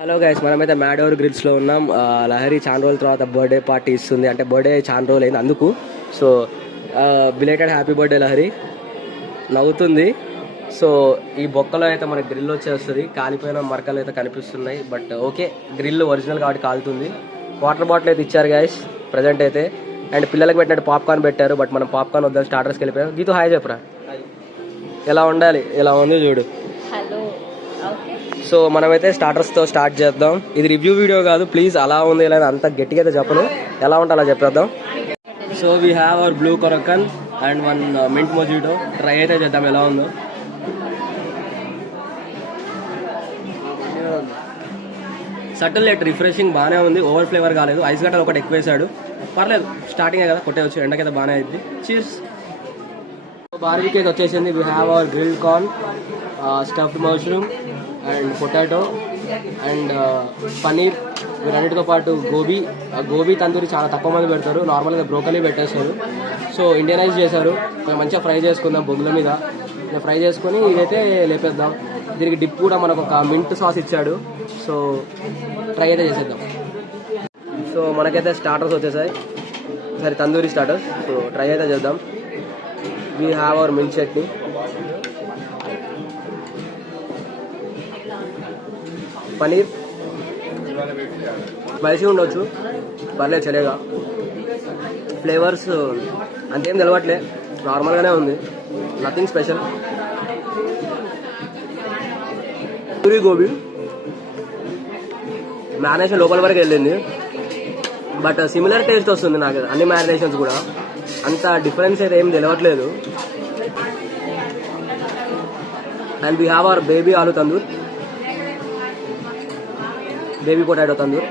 Hello guys, మనమైతే మ్యాడోర్ గ్రిల్స్లో ఉన్నాం. లహరి చాలా రోజుల తర్వాత బర్త్డే పార్టీ ఇస్తుంది. అంటే బర్త్డే చాలా రోజులు అయింది అందుకు. So belated happy birthday Lahari. నవ్వుతుంది. సో ఈ బొక్కలో అయితే మనకి గ్రిల్ వచ్చేస్తుంది. కాలిపోయిన మరకలు అయితే కనిపిస్తున్నాయి. బట్ ఓకే, గ్రిల్ ఒరిజినల్ కాబట్టి కాలుతుంది. వాటర్ బాటిల్ అయితే ఇచ్చారు గైస్ ప్రజెంట్ అయితే. అండ్ పిల్లలకి పెట్టినట్టు పాప్కార్న్ పెట్టారు. బట్ మనం పాప్కార్న్ వద్దని స్టార్టర్స్కి వెళ్ళిపోయాం. గీతు హాయ్ చెప్పరా. ఎలా ఉండాలి, ఎలా ఉంది చూడు. సో మనమైతే స్టార్టర్స్తో స్టార్ట్ చేద్దాం. ఇది రివ్యూ వీడియో కాదు ప్లీజ్. అలా ఉంది ఇలా అంత గట్టిగా అయితే చెప్పను, ఎలా ఉంటే అలా చెప్పేద్దాం. So we have our blue curacao and one mint mojito. Try అయితే చేద్దాం ఎలా ఉందో. సటిల్ లెట్ రిఫ్రెషింగ్ బాగానే ఉంది. ఓవర్ ఫ్లేవర్ కాలేదు. ఐస్ గట్టలు ఒకటి ఎక్కువ వేసాడు. పర్లేదు, స్టార్టింగే కదా కొట్టేయచ్చు. ఎండకైతే బాగానే అయింది. చీర్స్. బార్బీక్యూ అయితే వచ్చేసింది. We have our grilled corn, stuffed mushroom and potato and paneer. వీరన్నిటితో పాటు గోబీ తందూరి చాలా తక్కువ మంది పెడతారు. నార్మల్గా బ్రోకలీ పెట్టేస్తారు. సో ఇండియనైజ్ చేశారు. మేము మంచిగా ఫ్రై చేసుకుందాం బొగ్గుల మీద. ఫ్రై చేసుకొని ఇదైతే లేపేద్దాం. దీనికి డిప్ కూడా మనకు ఒక మింట్ సాస్ ఇచ్చాడు. సో ట్రై అయితే చేసేద్దాం. సో మనకైతే స్టార్టర్స్ వచ్చేసాయి. సరే తందూరి స్టార్టర్స్. సో ట్రై అయితే చేద్దాం. We have hour milk chutney, paneer. Spicy ఉండొచ్చు, పర్లేదు చలేగా. ఫ్లేవర్స్ అంతేం తెలవట్లే, నార్మల్గానే ఉంది. Nothing special. Puri gobi marination లోపల వరకు వెళ్ళింది. బట్ సిమిలర్ టేస్ట్ వస్తుంది నాకు అన్ని మ్యారినేషన్స్ కూడా. అంత డిఫరెన్స్ అయితే ఏం తెలవట్లేదు. And we have our baby aloo tandoor, baby potato Tandur.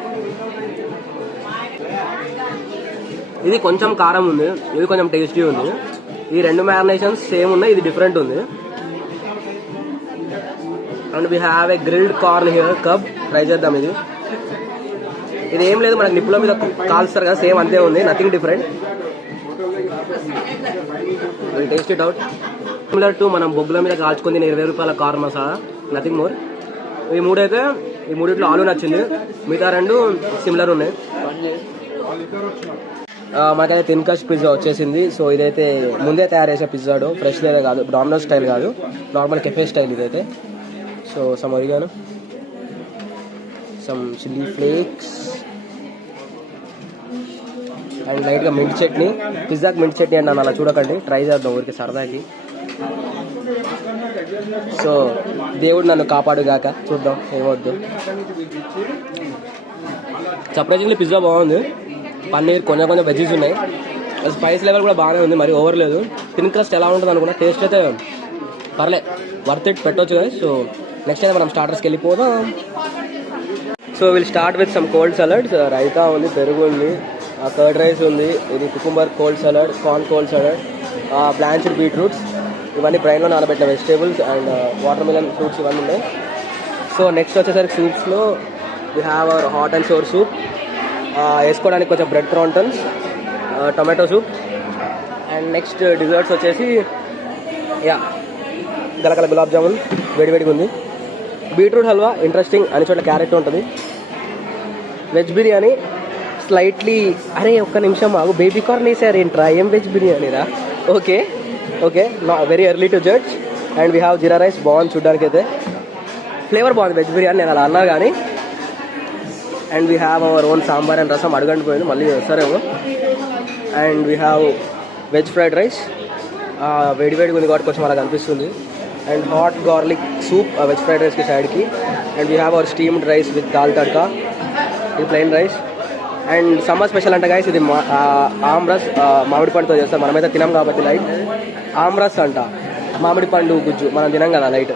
ఇది కొంచెం కారం ఉంది, ఇది కొంచెం టేస్టీ ఉంది. ఈ రెండు మ్యారినేషన్స్ సేమ్ ఉన్నాయి, ఇది డిఫరెంట్ ఉంది. And we have a grilled corn here cob. Try చేద్దాం. ఇది ఏం లేదు, మనకు నిప్పుల మీద కాల్స్తారు కదా, సేమ్ అంతే ఉంది. Nothing different. Taste it out. Similar to మనం బొగ్గుల మీద కాల్చుకొని 20 రూపాయల కార్న్ మసాలా, నథింగ్ మోర్. ఈ మూడిట్లో ఆలు నచ్చింది, మిగతా రెండు సిమిలర్ ఉన్నాయి. మాకైతే తిన్కష్ పిజ్జా వచ్చేసింది. సో ఇదైతే ముందే తయారు చేసే పిజ్జాడు, ఫ్రెష్ లేదా కాదు, డామినోస్ స్టైల్ కాదు, నార్మల్ కెఫే స్టైల్ ఇదైతే. So some oregano, some chilli flakes and లైట్గా మింట్ చట్నీ. పిజ్జాకి మింట్ చట్నీ అంటే అలా చూడకండి, ట్రై చేద్దాం ఊరికి సరదాకి. సో దేవుడు నన్ను కాపాడుగాక, చూద్దాం ఏమవుద్దు. సర్ప్రైజింగ్లీ పిజ్జా బాగుంది. పన్నీర్ కొంచెం వెజ్జెస్ ఉన్నాయి. స్పైస్ లెవెల్ కూడా బాగానే ఉంది, మరి ఓవర్ లేదు. థిన్ క్రస్ట్ ఎలా ఉంటుంది అనుకున్నా, టేస్ట్ అయితే పర్లే, వర్త్ ఇట్, పెట్టవచ్చు కదా. సో నెక్స్ట్ అయితే మనం స్టార్టర్స్కి వెళ్ళిపోదాం. So will start with some cold salads. Raita ఉంది, పెరుగు ఉంది, కర్డ్ రైస్ ఉంది, ఇది cucumber cold salad, corn cold salad, blanched beetroots, ఇవన్నీ బ్రైన్లో నానబెట్టిన vegetables and watermelon fruits ఇవన్నీ ఉన్నాయి. సో నెక్స్ట్ వచ్చేసరికి సూప్స్లో we have our hot and sour soup. వేసుకోవడానికి కొంచెం bread croutons, tomato soup. And next desserts వచ్చేసి గలకల గులాబ్ జామున్ వేడివేడిగా ఉంది. బీట్రూట్ హల్వా ఇంట్రెస్టింగ్, అన్ని చోట్ల క్యారెట్ ఉంటుంది. వెజ్ బిర్యానీ స్లైట్లీ, అరే ఒక్క నిమిషం ఆగు, బేబీ కార్న్ వేసారు ఏంట్రా, ఏం వెజ్ బిర్యానీరా. Okay very early to judge. And we have jeera rice, బాగుంది చూడడానికి అయితే, ఫ్లేవర్ బాగుంది వెజ్ బిర్యానీ, నేను అలా అన్నా కానీ. And we have our own sambar and rasam, అడుగండిపోయింది, మళ్ళీ వస్తారేమో. And we have veg fried rice, వేడివేడిగా ఉంది కాబట్టి కొంచెం అలా కనిపిస్తుంది. And hot garlic soup veg fried రైస్కి సైడ్కి. And we have our steamed rice with dal tadka, ఇది plain rice. And summer special అంట గైస్, ఇది ఆమ్రస్, మామిడి పండుతో చేస్తాం. మనమైతే తినాం కాబట్టి లైట్ ఆమ్రస్ అంట, మామిడి పండు గుజ్జు, మనం తినాం కదా light.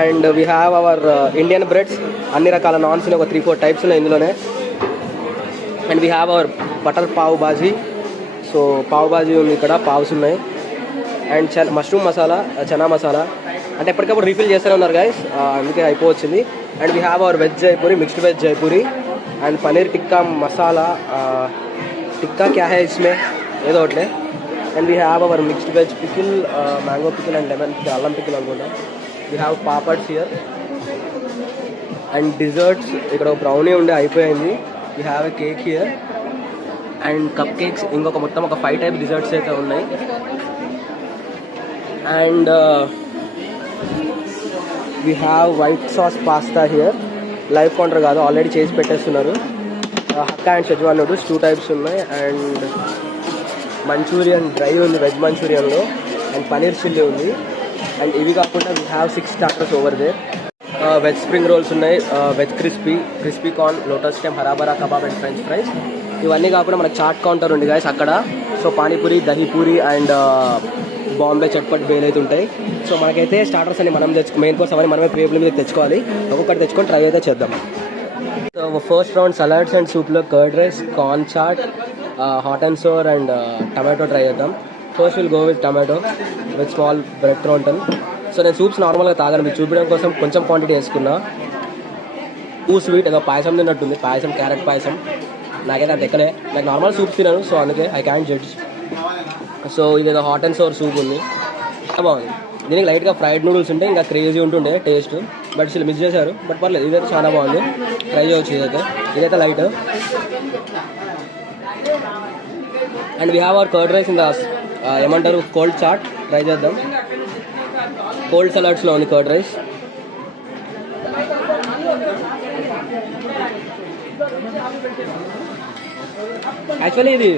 And we have our Indian breads, అన్ని రకాల నాన్స్ ఉన్నాయి, ఒక 3-4 టైప్స్ ఉన్నాయి ఇందులోనే. And we have our butter pav bhaji. So pav bhaji ఉంది ఇక్కడ, పావ్స్ ఉన్నాయి. అండ్ మష్రూమ్ మసాలా, చనా మసాలా, అంటే ఎప్పటికప్పుడు రీఫిల్ చేస్తూనే ఉన్నారు గైస్, అందుకే అయిపోవచ్చింది. And we have our veg jaipuri, mixed veg jaipuri. And paneer tikka masala, tikka క్యా హై ఇస్మే, ఏదో ఒకటి. And we have hour mixed veg pickle, mango pickle and lemon pickle, అల్లం పికిల్ అనుకుంటా. We have papads here. And desserts ఇక్కడ బ్రౌనీ ఉండే అయిపోయింది. We have a cake here and cupcakes, ఇంకొక మొత్తం ఒక 5 టైప్ డిజర్ట్స్ అయితే ఉన్నాయి. And we have white sauce pasta here. Live counter కాదు, ఆల్రెడీ చేసి పెట్టేస్తున్నారు. Hakka and schezwan noodles 2 types ఉన్నాయి. అండ్ మంచూరియన్ డ్రై ఉంది వెజ్ మంచూరియన్లో, అండ్ పనీర్ చిల్లీ ఉంది. అండ్ ఇవి కాకుండా we have 6 starters over there. Veg spring rolls ఉన్నాయి, veg crispy corn, lotus stem, హరాబరా కబాబ్ అండ్ ఫ్రెంచ్ ఫ్రైస్. ఇవన్నీ కాకుండా మనకు చాట్ కౌంటర్ ఉంది గైస్ అక్కడ. సో పానీపూరి, దహీపూరి అండ్ బాంబే చట్పట్ బేల్ అయితే ఉంటాయి. సో మనకైతే స్టార్టర్స్ అని మనం మెయిన్ కోర్స్ అవన్నీ మనమే టేబుల్ మీద తెచ్చుకోవాలి. ఒక్కొక్కటి తెచ్చుకొని ట్రై అయితే చేద్దాం. So first round salads and సూప్లో curd rice, corn chaat, hot and sour and tomato try చేద్దాం. First will go with tomato with small bread croutons. So నేను సూప్స్ నార్మల్గా తాగాను, మీకు చూపించడం కోసం కొంచెం క్వాంటిటీ వేసుకున్నా. స్వీట్ ఏదో పాయసం తిన్నట్టుంది, పాయసం, క్యారెట్ పాయసం. నాకైతే అది ఎక్కలే, నాకు నార్మల్ సూప్స్ తినాను, సో అందుకే ఐ క్యాన్ జడ్జ్. సో ఇదేదో హాట్ అండ్ సోర్ సూప్ ఉంది, బాగుంది. దీనికి లైట్గా ఫ్రైడ్ నూడిల్స్ ఉంటే ఇంకా క్రేజీ ఉంటుండే టేస్ట్, బట్ వీళ్ళు మిస్ చేశారు. బట్ పర్లేదు, ఇదైతే చాలా బాగుంది, ట్రై చేయవచ్చు. ఇదైతే light. And we have hour curd rice in the ఏమంటారు కోల్డ్ చాట్, ట్రై చేద్దాం. కోల్డ్ సలాడ్స్లో ఉంది కర్డ్ రైస్. యాక్చువల్లీ ఇది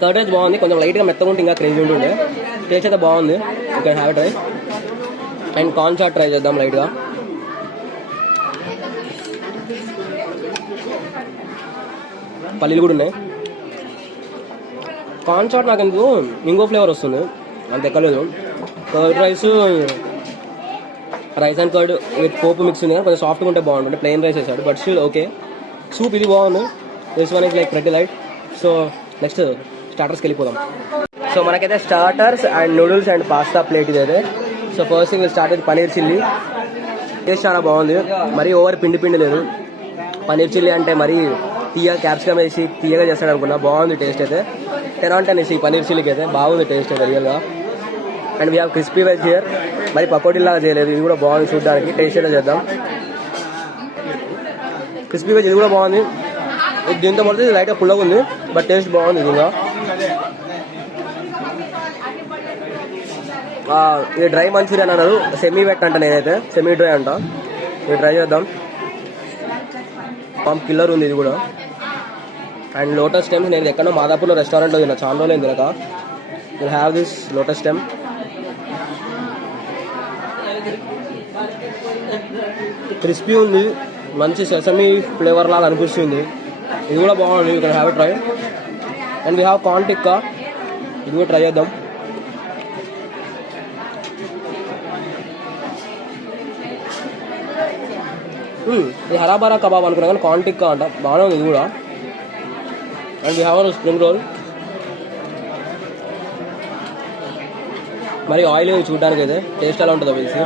కర్డ్ రైస్ బాగుంది, కొంచెం లైట్గా మెత్తగా ఉంటే ఇంకా క్రేజీ ఉంటుండే. టేస్ట్ అయితే బాగుంది, ఇక్కడ have try. And corn chaat try చేద్దాం లైట్గా. పల్లీలు కూడా ఉన్నాయి. కార్న్ చాట్ నాకు ఎందుకు ఇంకో ఫ్లేవర్ వస్తుంది, అంత ఎక్కలేదు. Curd rice and curd with పోపు మిక్స్ ఉంది, కొంచెం సాఫ్ట్గా ఉంటే బాగుంటుంది. ప్లెయిన్ రైస్ వేసాడు, బట్ స్టిల్ ఓకే. సూప్ ఇది బాగుంది, this one is like pretty light. So next స్టార్టర్స్కి వెళ్ళిపోదాం. సో మనకైతే starters and noodles and pasta plate ఇదైతే. So first thing will start with paneer chilli. Taste చాలా బాగుంది, మరీ ఓవర్ పిండి లేదు. పనీర్ చిల్లీ అంటే మరీ క్యాప్సికమ్ వేసి తీయగా చేస్తాడు అనుకున్నా, బాగుంది టేస్ట్ అయితే. 10 on 10 వేసి పనీర్ చిల్లీకి అయితే బాగుంది టేస్ట్ అయితే రియల్గా. And we have crispy veg here, మరి పకోడీలాగా చేయలేదు, ఇది కూడా బాగుంది చూడడానికి. టేస్ట్ అయితే చేద్దాం. క్రిస్పీ వెజ్ ఇది కూడా బాగుంది, దీంతో పడితే లైట్గా పుల్లగా ఉంది, బట్ టేస్ట్ బాగుంది. ఇది ఇది డ్రై మంచూరియన్ అన్నారు, సెమీ వెట్ అంట, నేనైతే సెమీ డ్రై అంట. ఇది ట్రై చేద్దాం. కిల్లర్ ఉంది ఇది కూడా. అండ్ లోటస్ స్టెమ్స్ నేను ఎక్కడో మాదాపూర్లో రెస్టారెంట్లో తిన్నా, చాలా రోజులు తినక. Will have this lotus stem. Crispy ఉంది, మంచి సెసమీ ఫ్లేవర్ లాగా అనిపిస్తుంది, ఇది కూడా బాగుంది. You can have a try. And we have corn tikka, ఇది కూడా ట్రై చేద్దాం. ఇది హరాబరా కబాబ్ అనుకున్నా కానీ కార్న్ టిక్కా అంట, బాగానే ఉంది ఇది కూడా. And we have spring roll, మరి ఆయిల్ చూడడానికి అయితే టేస్ట్ ఎలా ఉంటుందో తెలిసి.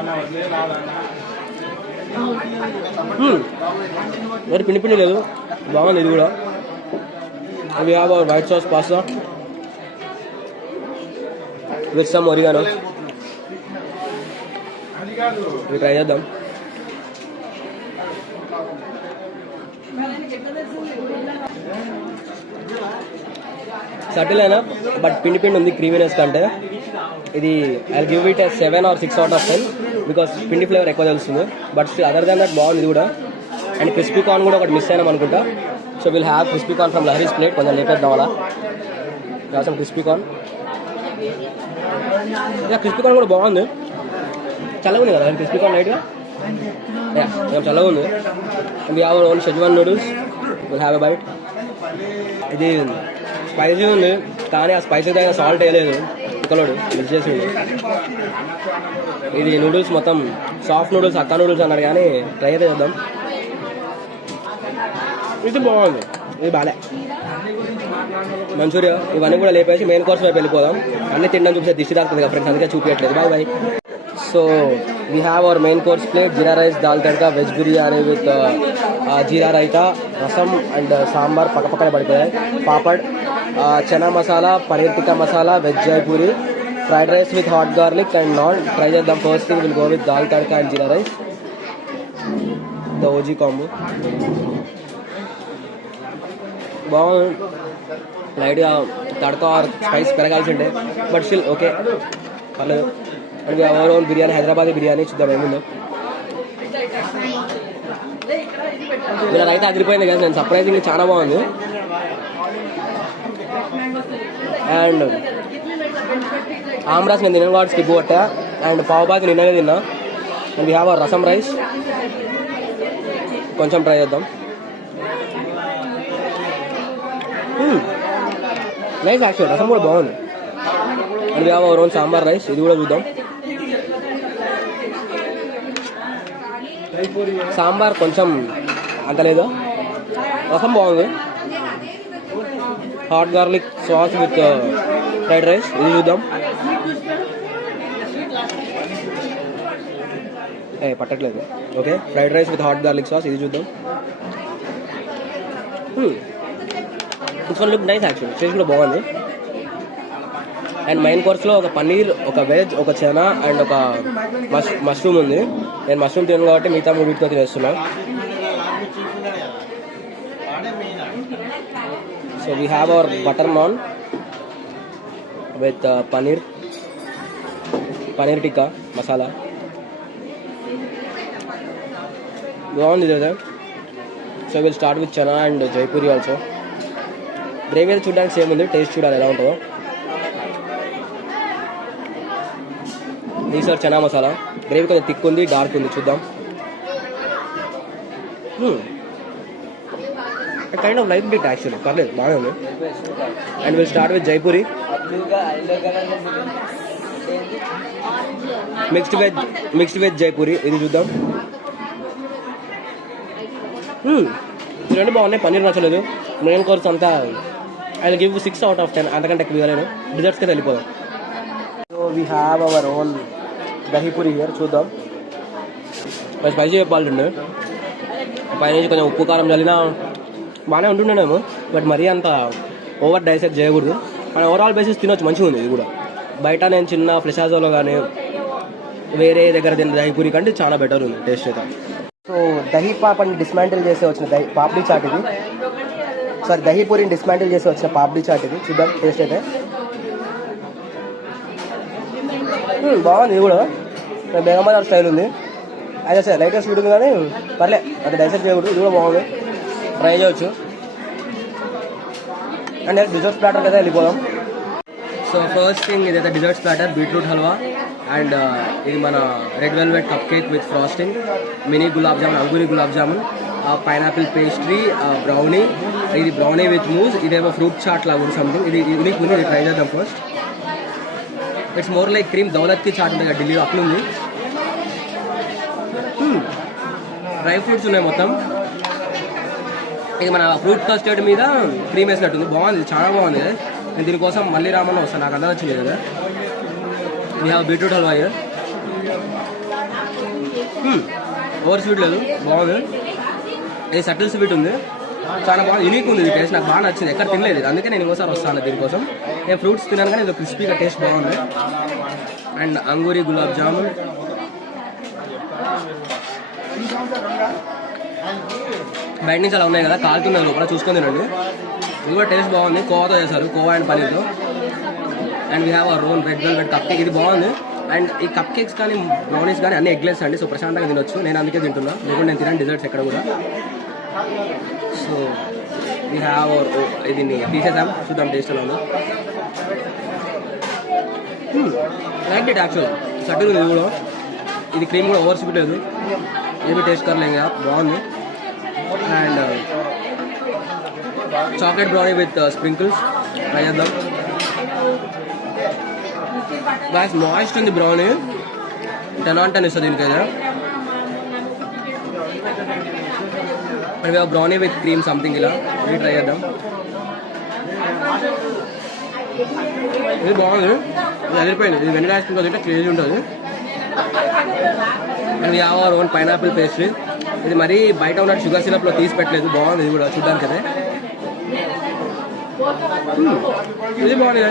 మరి పిండి లేదు, బాగుంది ఇది కూడా. We have hour white sauce pasta with some oregano, ఇవి ట్రై చేద్దాం. సటిల్ అయినా బట్ పిండి ఉంది క్రీమీనెస్ కంటే. ఇది I give it 7 or 6 out of 10 because పిండి ఫ్లేవర్ ఎక్కువ తెలుస్తుంది. బట్ అదర్ దాన్ దట్ బాగుంది ఇది కూడా. అండ్ క్రిస్పీ కార్న్ కూడా ఒకటి మిస్ అయినాం అనుకుంటా. So will have crispy corn from Lahari's plate. కొంచెం లేపేద్దాం అలా, రాసం క్రిస్పీ కార్న్. క్రిస్పీ కార్న్ కూడా బాగుంది, చల్లగా ఉంది కదా క్రిస్పీ కార్న్ లైట్గా, కొంచెం చల్లగా ఉంది. We have own schezwan noodles, will have a byte. ఇది స్పైసీ ఉంది కానీ ఆ స్పైసీ దగ్గర సాల్ట్ వేయలేదు, ఒకలోడు మిక్స్ చేసి ఉంది. ఇది నూడిల్స్ మొత్తం సాఫ్ట్ నూడిల్స్, అక్కా నూడిల్స్ అన్నాడు కానీ ట్రై అయితే చేద్దాం. ఇది బాగుంది, ఇది బాలే. మంచూరియా ఇవన్నీ కూడా లేపేసి మెయిన్ కోర్స్ వైపు వెళ్ళిపోదాం. అన్నీ తినడం చూపిస్తే దిష్టి తాకుతుంది కదా ఫ్రెండ్స్, అందుకే చూపించట్లేదు. Bye bye. So we have our main course plate, jeera rice, dal tadka, veg biryani with jeera raita, rasam and sambar పక్కపక్కనే పడిపోయాయి, papad, chana masala, paneer tikka masala, veg jaipuri, fried rice with hot garlic and naan. Try చేద్దాం. First thing will go with dal tadka and jeera rice. The OG combo. బాగుంది. లైట్గా tadka or spice పెరగాల్సిండే, but still okay, పర్లేదు. And our own biryani, Hyderabadi biryani. చూద్దాం ఏముందో. ఇలా అయితే అదిరిపోయింది కదా, నేను సర్ప్రైజింగ్ చాలా బాగుంది. అండ్ ఆమ్రాస్ నేను తినను కాబట్టి స్కిప్ కొట్టా. అండ్ పావుబాజీ నిన్ననే తిన్నా. అండ్ వీ హ్యావ్ రసం రైస్, కొంచెం ట్రై చేద్దాం. నైస్ యాక్చువల్, రసం కూడా బాగుంది. And we have our own sambar rice, ఇది కూడా చూద్దాం. సాంబార్ కొంచెం అంత లేదు, రసం బాగుంది. Hot garlic sauce with fried rice, ఇది చూద్దాం. పట్టట్లేదు. Okay, fried rice with hot garlic sauce, ఇది చూద్దాం. It's one look nice actual, taste కూడా బాగుంది. అండ్ మెయిన్ కోర్స్లో ఒక పన్నీర్, ఒక వెజ్, ఒక చనా అండ్ ఒక మష్రూమ్ ఉంది. నేను మష్రూమ్ తినను కాబట్టి మిగతా మూడింటితో తినేస్తున్నా. So we have our butter naan with paneer tikka masala. బాగుంది కదా. So will start with chana and jaipuri also. Gravy అయితే చూడడానికి సేమ్ ఉంది, టేస్ట్ చూడాలి ఎలా ఉంటుందో. ఈ సార్ చనా మసాలా. గ్రేవీ కొంచెం థిక్ ఉంది, డార్క్ ఉంది, చూద్దాం. Kind of like it actually, పర్లేదు, బాగానే ఉంది. And will start with jaipuri. Mixed veg jaipuri, ఇది చూద్దాం. ఈ రెండు బాగున్నాయి, పన్నీర్ నచ్చలేదు. మెయిన్ కోర్స్ అంతా ఐ గివ్ 6 out of 10, అంతకంటే ఎక్కువ ఇవ్వలేను. డిజర్ట్స్కి వెళ్ళిపోదాం. So we have our own dahi puri here, చూద్దాం. స్పైసీ చెప్పాలండి, పైనుంచి కొంచెం ఉప్పు కారం చల్లినా బాగానే ఉంటుండేమో, బట్ మరీ అంత ఓవర్ డైసెక్ట్ చేయకూడదు. కానీ ఓవరాల్ బేసిస్ తినొచ్చు, మంచిగా ఉంది ఇది కూడా. బయట నేను చిన్న ఫ్రెషాజోలో కానీ వేరే దగ్గర తిన్న దహీపూరి కంటే చాలా బెటర్ ఉంది టేస్ట్ అయితే. సో దహీ పాపని డిస్మాంటిల్ చేసి వచ్చిన పాప్డీ చాట్ ఇది. సారీ, దహీపూరిని డిస్మాంటిల్ చేసి వచ్చిన పాప్డీ చాట్ ఇది. చూద్దాం టేస్ట్ అయితే. బాగుంది ఇది కూడా, బేగంబాజార్ స్టైల్ ఉంది. అయితే సార్ లైటర్ స్వీట్ ఉంది కానీ పర్లే, అది డైసెక్ట్ చేయకూడదు. ఇది కూడా బాగుంది, ట్రై చేయవచ్చు. అండ్ డిజర్ట్స్ ప్లాటర్ కదా వెళ్ళిపోదాం. సో ఫస్ట్ థింగ్ ఇదైతే desserts platter, beetroot halwa. And ఇది మన red velvet cupcake with frosting, mini gulab jamun, angoori gulab jamun, pineapple pastry, brownie. ఇది బ్రౌనీ విత్ మూజ్. ఇదేమో ఫ్రూట్ చాట్ లాగా ఉంది సంథింగ్. ఇది యూనిక్ ఉంది, ఇది ట్రై చేద్దాం first. It's more like cream Daulat కి చాట్ ఉంటుంది కదా ఢిల్లీలో, అట్లా ఉంది. డ్రై ఫ్రూట్స్ ఉన్నాయి మొత్తం. ఇది మన ఫ్రూట్ కస్టర్డ్ మీద క్రీమ్ వేసినట్టుంది, బాగుంది, చాలా బాగుంది. నేను దీనికోసం మళ్ళీ రామని వస్తాను, నాకు అంతా నచ్చింది కదా. We have beetroot halwa here. Over sweet లేదు, బాగుంది. ఇది సటిల్ స్వీట్ ఉంది, చాలా బాగా యూనిక్ ఉంది. ఇది టేస్ట్ నాకు బాగా నచ్చింది, ఎక్కడ తినలేదు, అందుకే నేను ఇంకోసారి వస్తాను దీనికోసం. నేను ఫ్రూట్స్ తిన్నాను కానీ ఇది క్రిస్పీగా టేస్ట్ బాగుంది. అండ్ అంగూరి గులాబ్ జామున్. బయట నుంచి అలా ఉన్నాయి కదా, కాలుతున్నది లోపల, చూసుకొని తినండి. ఇది కూడా టేస్ట్ బాగుంది, కోవాతో చేశారు, కోవా అండ్ పన్నీర్తో. And we have our own red velvet cupcake, ఇది బాగుంది. అండ్ ఈ కప్ కేక్స్ కానీ బ్రౌనీస్ కానీ అన్ని ఎగ్లెస్ అండి, సో ప్రశాంతంగా తినొచ్చు. నేను అందుకే తింటున్నా, లేకుంటే నేను తినను డిజర్ట్స్ ఎక్కడ కూడా. సో వీ హ్యావ్ అవర్, ఇది తీసేద్దాం, చూద్దాం టేస్ట్ ఎలా ఉందో. లైక్ ఇట్ యాక్చువల్, సటిల్ ఇది కూడా. ఇది క్రీమ్ కూడా ఓవర్ స్వీట్ లేదు, ఏమి టేస్ట్ కర్లేగా, బాగుంది. And chocolate brownie with sprinkles try చేద్దాం. బాగా మాయిస్ట్ ఉంది బ్రౌనీ, 10 on 10 ఇస్తుంది దీనికైతే. And brownie with cream something ఇలా, ఇది ట్రై చేద్దాం. ఇది బాగుంది, ఇది అదిరిపోయింది. ఇది వెనిలా ఐస్ క్రీమ్ తింటే క్రేజీ ఉంటుంది. And we have our own pineapple pastry. ఇది మరీ బయట ఉన్న షుగర్ సిరప్లో తీసి పెట్టలేదు, బాగుంది ఇది కూడా చూడడానికి అదే. ఇది బాగుంది.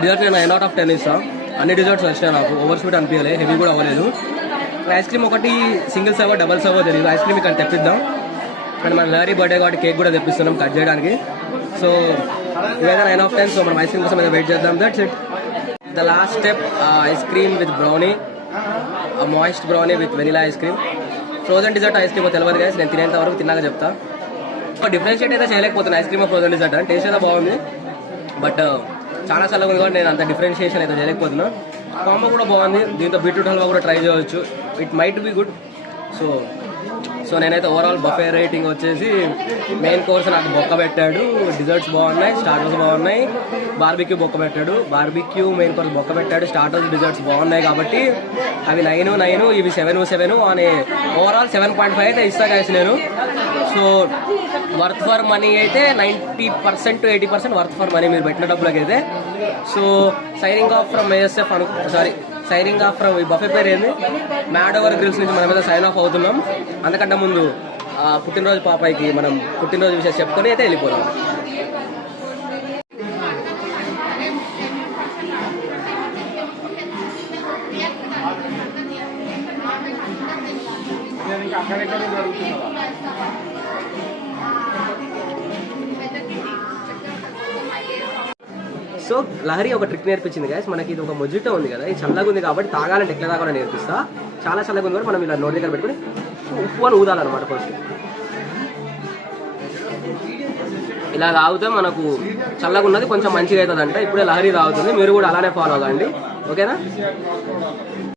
డిజర్ట్ నేను 9 out of 10 ఇస్తాను. అన్ని డిజర్ట్స్ వచ్చినాయి నాకు, ఓవర్ స్వీట్ అనిపించలేదు, హెవీ కూడా అవ్వలేదు. ఐస్ క్రీమ్ ఒకటి సింగిల్ సర్వో డబల్ సర్వో తెలియదు, ఐస్ క్రీమ్ ఇక్కడ తెప్పిద్దాం. అండ్ మన లహరి బర్త్డే కాబట్టి కేక్ కూడా తెప్పిస్తున్నాం కట్ చేయడానికి. సో ఇవైతే 9 out of 10. సో మనం ఐస్ క్రీమ్ కోసం అయితే వెయిట్ చేద్దాం. That's it. The last step ice cream with brownie, moist brownie with vanilla ice cream. Frozen dessert ice cream తెలియదు గైస్, నేను తినేంత వరకు తిన్నాక చెప్తా. డిఫరెన్షియేట్ అయితే చేయలేకపోతున్నాను ఐస్ క్రీమ్ ఫ్రోజన్ డిజర్ట్ అని. టేస్ట్ అయితే బాగుంది బట్ చాలా చల్లగా ఉంది కాబట్టి నేను అంత డిఫరెన్షియేషన్ అయితే చేయలేకపోతున్నా. కాంబో కూడా బాగుంది, దీంతో బీట్రూట్ హల్వా కూడా ట్రై చేయవచ్చు. It might be good. So నేనైతే ఓవరాల్ బఫే రేటింగ్ వచ్చేసి మెయిన్ కోర్స్ నాకు బొక్క పెట్టాడు, డిజర్ట్స్ బాగున్నాయి, స్టార్టర్స్ బాగున్నాయి, బార్బిక్యూ బొక్క పెట్టాడు, బార్బిక్యూ మెయిన్ కోర్స్ బొక్క పెట్టాడు, స్టార్టర్స్ డిజర్ట్స్ బాగున్నాయి కాబట్టి అవి 9 ఇవి 7 అనే ఓవరాల్ 7.5 అయితే ఇస్తా గైస్ నేను. సో వర్త్ ఫర్ మనీ అయితే 90% to 80% వర్త్ ఫర్ మనీ మీరు పెట్టిన డబ్బులకి అయితే. So signing off from ASF signing off from ఈ బఫే పేరు ఏంది, మ్యాడ్ ఓవర్ గ్రిల్స్ నుంచి మనం అయితే సైన్ ఆఫ్ అవుతున్నాం. అందుకంటే ముందు పుట్టినరోజు పాపాయికి మనం పుట్టినరోజు విషయం చెప్పుకొని అయితే వెళ్ళిపోదాం. సో లహరి ఒక ట్రిక్ నేర్పించింది గైస్ మనకి. ఇది ఒక మొజిటో ఉంది కదా, ఇది చల్లగా ఉంది కాబట్టి తాగాలంటే ఎట్లా తాగాలని నేర్పిస్తా. చాలా చల్లగా ఉంది కూడా మనం ఇలా నోటి దగ్గర పెట్టుకుని ఉప్పు అని ఊదాలన్నమాట. ఫస్ట్ ఇలా తాగితే మనకు చల్లగా ఉన్నది కొంచెం మంచిగా అవుతుంది అంట. ఇప్పుడే లహరి తాగుతుంది, మీరు కూడా అలానే ఫాలో అవ్వండి, ఓకేనా?